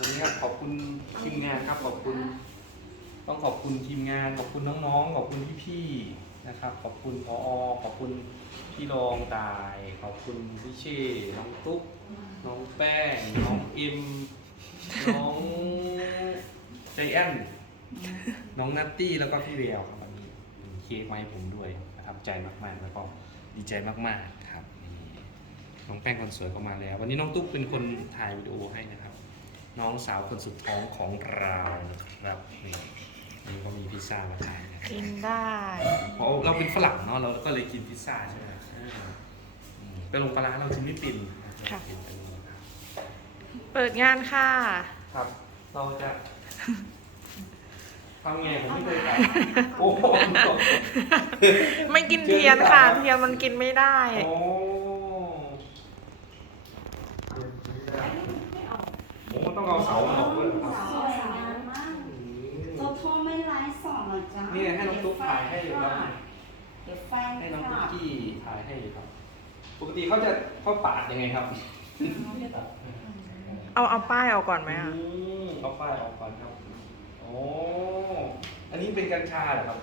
วันนี้ครับขอบคุณทีมงานครับขอบคุณ ต้องขอบคุณทีมงาน ขอบคุณน้องๆขอบคุณพี่ๆนะครับขอบคุณพออขอบคุณพี่รองตาย ขอบคุณพี่เช่น้องตุ๊กน้องแป้งน้องอิมน้องใจแอนน้องนัตตี้แล้วก็พี่เรียวครับวันนี้ เค้กมาให้ผมด้วยประทับใจมากมากแล้วก็ดีใจมาก ๆครับน้องแป้งคนสวยก็มาแล้ว วันนี้น้องตุ๊กเป็นคนถ่ายวิดีโอให้นะครับน้องสาวคนสุดท้องของเราครับนี่นี่ก็มีพิซซ่ามาทาน กินได้ เพราะเราเป็นฝรั่งเนาะเราก็เลยกินพิซซ่าใช่ไหมครแต่ลงปลาเราถึงไม่ปิ่นเปิดงานค่ะ ครับเราจะทำไงผมไม่เคยแตโอ้โหไม่กินเทียนค่ะ เทียนมันกินไม่ได้ผมก็ต้องเอาเสาออกด้วยครับสวยามมากจะทอไม่ไร้สองหรอจ๊ะ นี่ให้น้องตุ๊กถ่ายให้อยู่ครับให้น้องตุ๊กกี้ถ่ายให้อยู่ครับ ปกติเขาจะเขาปาดยังไงครับ เอาเอาป้ายออกก่อนไหมอ่ะเอาป้ายออกก่อนครับโอ้อันนี้เป็นกัญชาเหรอครับ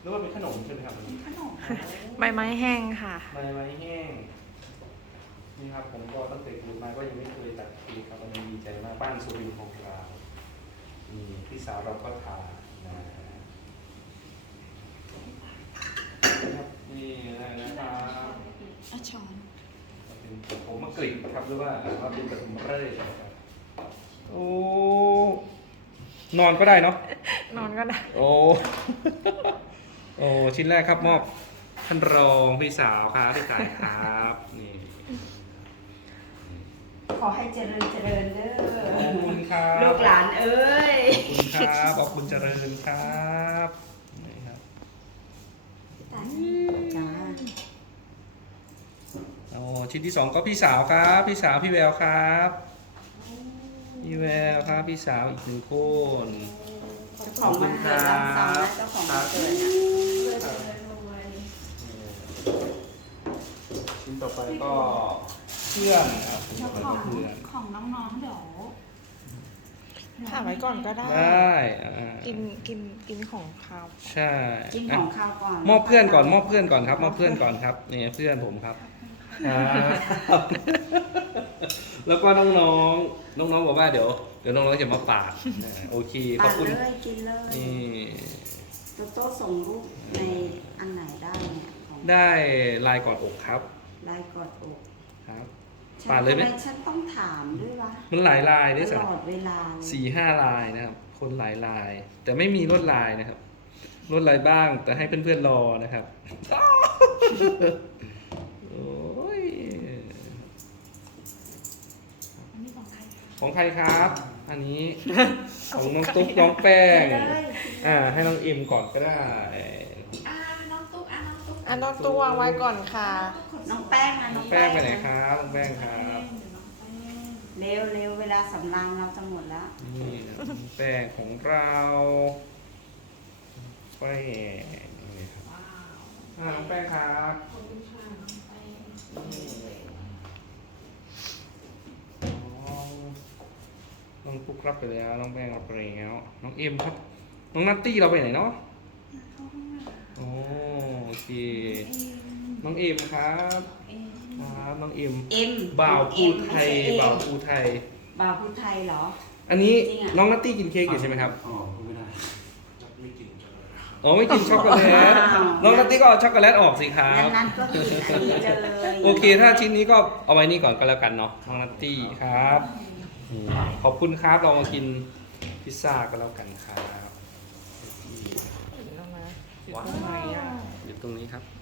หรือว่าเป็นขนมใช่ไหมครับขนม ใบไม้แห้งค่ะ ใบไม้แห้งี่ครับผมก็ตั้งแต่เกูดมาก็ยังไม่เคยตัดทีครับวันนี้ดีใจมากบ้านสุรินทร์ของเรามีพี่สาวเราก็ถ่านนะครับนี่นะครับอาชอนผมมากรีดครับหรือว่าเราเป็นกระดุมเร่ครับโอ้นอนก็ได้เนาะนอนก็ได้โอ้โอ้ชิ้นแรกครับ มอบท่านรองพี่สาวครับพี่ตายครับนี่ขอให้เจริญเจริญเด้อขอบคุณครับลูกหลานเอ้ย ขอบคุณครับ ขอบคุณเจริญครับ นี่ครับจ้โอ้ชิ้นที่สองก็พี่สาวครับ พี่สาวพี่แววครับ พี่แววครับ พี่สาวอีกหนึ่งคนขอบคุณครับเจ้าของมาเกิดชิ้น ต่อไปก็เพื่อนครับของของน้องๆเดี๋ยวถ่าไว้ก่อนก็ได้ได้กินกินกินของเขาวใช่ กินของเขาวก่อนมอบเพื่อนก่อนมอบเพื่อนก่อนครับมอบเพื่อนก่อนครับนี่เพื่อนผมครับแล้วก็น้องๆน้องๆบอกว่าเดี๋ยวเดี๋ยวน้องๆจะมาปาดโอเคขอบคุณเลยกินเลยนี่ตัวโตส่งรูปในอันไหนได้เนี่ยได้ลายกอดอกครับลายกอดอกครับปาดเลยไหมฉันต้องถามด้วยวะ มันหลายลายด้วยสิตลอดเวลาสี่ห้าลายนะครับ คนหลายลาย แต่ไม่มีลดลายนะครับลดลายบ้าง แต่ให้เพื่อนๆรอนะครับ ของใครครับ อันนี้ ของน้องตุ๊กน้องแป้ง อ่าให้น้องอิ่มก่อนก็ได้อันน้องตัววางไว้ก่อนค่ะ น้องแป้งน้องแป้งไปไหนครับ น้องแป้งครับ เร็ว เร็ว เวลาสำลังเราจะหมดแล้ว นี่แป้ง ของเรา ไป นี่ครับน้องแป้งครับน้องปุ๊กรับไปแล้วน้องแป้งรับไปแล้ว น้องเอ็มครับ น้องนัตตี้เราไปไหนเนาะมั้องเอมครับครับมังเอมเอ็มบ่าวพูไทยบ่าวพูไทยบ่าวพูไทยเหรอ อันนี้ น้องนัตตี้กินเค้กอยู่ใช่ไหมครับอ๋อไม่กินช็อกโกแลตน้องนัตตี้ก็ช็อกโกแลตออกสิครับโอเคถ้าชิ้นนี้ก็เอาไว้นี่ก่อนก็แล้วกันเนาะน้องนัตตี้ครับ ขอบคุณครับลองมากินพิซซ่าก็แล้วกันครับตรงนี้ครับ